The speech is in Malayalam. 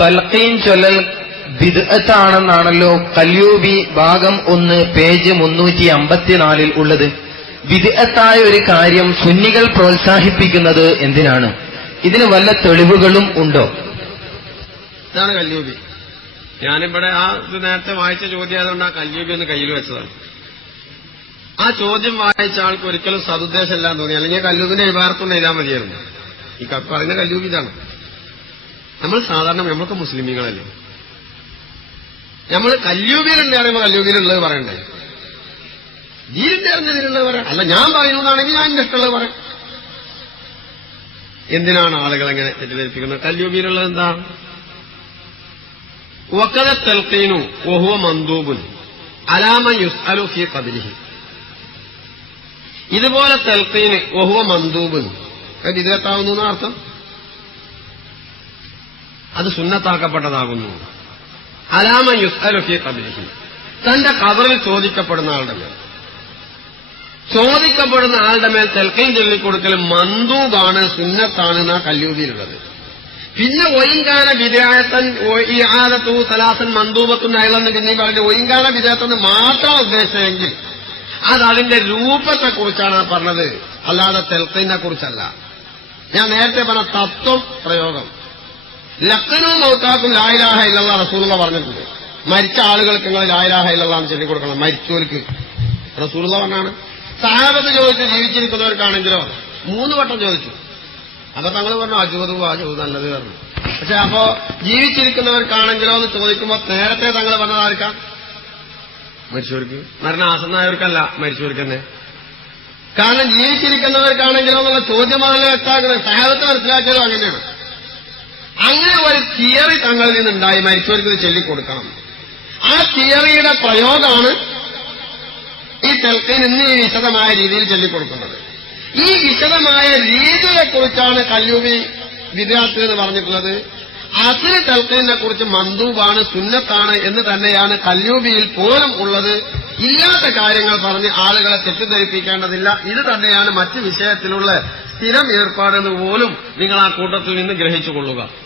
തൽക്കീൻ ചൊല്ലൽ ബിദ്അത്താണെന്നാണല്ലോ കല്യൂബി ഭാഗം ഒന്ന് പേജ് മുന്നൂറ്റി അമ്പത്തിനാലിൽ ഉള്ളത്. ബിദ്അത്തായ ഒരു കാര്യം സുന്നികൾ പ്രോത്സാഹിപ്പിക്കുന്നത് എന്തിനാണ്? ഇതിന് വല്ല തെളിവുകളും ഉണ്ടോ? ഇതാണ് കല്യൂബി. ഞാനിവിടെ ആ ഇത് നേരത്തെ വായിച്ച ചോദ്യം ആയതുകൊണ്ട് ആ കല്യൂബി ഒന്ന് കയ്യിൽ വെച്ചതാണ്. ആ ചോദ്യം വായിച്ച ആൾക്ക് ഒരിക്കലും സതുദ്ദേശമല്ല തോന്നി. അല്ലെങ്കിൽ കല്ലൂബിന്റെ വിഭാഗത്തൊന്നും എഴുതാൻ മതിയായിരുന്നു. ഈ പറയുന്ന കല്ലൂബി ഇതാണ്. നമ്മൾ സാധാരണ നമ്മളൊക്കെ മുസ്ലിമീങ്ങളല്ലേ? നമ്മൾ കല്യൂബിയിലുണ്ട് അറിയുമ്പോൾ കല്യൂബിയിലുള്ളത് പറയണ്ടേ? ജീവിന്റെ അറിഞ്ഞതിലുള്ളത് പറയാം അല്ല ഞാൻ പറയുന്നതാണെങ്കിൽ ഞാൻ ഇഷ്ടമുള്ളത് പറയാം എന്തിനാണ് ആളുകൾ എങ്ങനെ തെറ്റിദ്ധരിപ്പിക്കുന്നത്? കല്യൂബിയിലുള്ളത് എന്താ? വക്കത തെൽക്കീനു ഒഹുവ മന്ദൂബുൻ അലാമ യുസ്അലു ഫി ഖദ്രിഹി ഇതുപോലെ തെൽക്കീന് ഒഹുവ മന്ദൂബുൻ. അത് ഇതിലെത്താവുന്നു അർത്ഥം? അത് സുന്നത്താക്കപ്പെട്ടതാകുന്നു. അലാമ യുസ് ഫി ഖദ്രിഹി തന്റെ കബറിൽ ചോദിക്കപ്പെടുന്ന ആളുടെ മേൽ. ചോദിക്കപ്പെടുന്ന ആളുടെ മേൽ തെൽക്കൈൻ ചൊല്ലിക്കൊടുക്കൽ മന്ദൂബാണ് സുന്നത്താണ് എന്നാ കല്യൂതിയിലുള്ളത് പിന്നെ ഒയിങ്കാന വിദേഹത്തൻ ഈ ആലത്തു സലാസൻ മന്ദൂബത്തും അയലെന്ന് പിന്നെയും പറഞ്ഞ ഒയിങ്കാന വിദേഹത്തെന്ന് മാത്രം ഉദ്ദേശമെങ്കിൽ അത് അതിന്റെ രൂപത്തെക്കുറിച്ചാണ് പറഞ്ഞത്. അല്ലാതെ തെൽക്കൈനെ കുറിച്ചല്ല. ഞാൻ നേരത്തെ പറഞ്ഞ തത്വം പ്രയോഗം. ലക്കനും മൗത്താക്കും ലായിലാഹ ഇല്ലല്ല റസൂലുള്ള പറഞ്ഞിട്ടുണ്ട്. മരിച്ച ആളുകൾക്ക് നിങ്ങൾ ലായിലാഹ ചൊല്ലി ചൊല്ലിക്കൊടുക്കണം. മരിച്ചവർക്ക്. റസൂലുള്ള പറഞ്ഞാണ് സഹാബത്ത് ചോദിച്ചു ജീവിച്ചിരിക്കുന്നവർക്കാണെങ്കിലോ? മൂന്ന് വട്ടം ചോദിച്ചു. അപ്പൊ തങ്ങൾ പറഞ്ഞു അജുവത് വാജു നല്ലത് പറഞ്ഞു. പക്ഷെ അപ്പോ ജീവിച്ചിരിക്കുന്നവർക്കാണെങ്കിലോ എന്ന് ചോദിക്കുമ്പോ നേരത്തെ തങ്ങൾ പറഞ്ഞത് ആർക്കാം? മരിച്ചവർക്ക്. മരണാസന്നായവർക്കല്ല മരിച്ചവർക്ക് തന്നെ കാരണം ജീവിച്ചിരിക്കുന്നവർക്കാണെങ്കിലോ എന്നുള്ള ചോദ്യമാണല്ലോ വ്യക്തമാക്കുന്നത്. സഹാബത്ത് മനസ്സിലാക്കിയതോ അങ്ങനെയാണ്. അങ്ങനെ ഒരു തിയറി തങ്ങളിൽ നിന്നുണ്ടായി മരിച്ചവർക്ക് ചൊല്ലിക്കൊടുക്കണം. ആ തിയറിയുടെ പ്രയോഗമാണ് ഈ തെൽക്കീൻ ഇന്ന് ഈ വിശദമായ രീതിയിൽ ചൊല്ലിക്കൊടുക്കുന്നത്. ഈ വിശദമായ രീതിയെക്കുറിച്ചാണ് കല്ലൂബി വിദ്യാർത്ഥി എന്ന് പറഞ്ഞിട്ടുള്ളത്. അസിന് തെൽക്കലിനെ കുറിച്ച് മന്ദൂബാണ് സുന്നത്താണ് എന്ന് തന്നെയാണ് കല്ലൂബിയിൽ പോലും ഉള്ളത്. ഇല്ലാത്ത കാര്യങ്ങൾ പറഞ്ഞ് ആളുകളെ തെറ്റിദ്ധരിപ്പിക്കേണ്ടതില്ല. ഇത് തന്നെയാണ് മറ്റ് വിഷയത്തിലുള്ള സ്ഥിരം ഏർപ്പാടെന്ന് പോലും നിങ്ങൾ ആ കൂട്ടത്തിൽ നിന്ന് ഗ്രഹിച്ചുകൊള്ളുക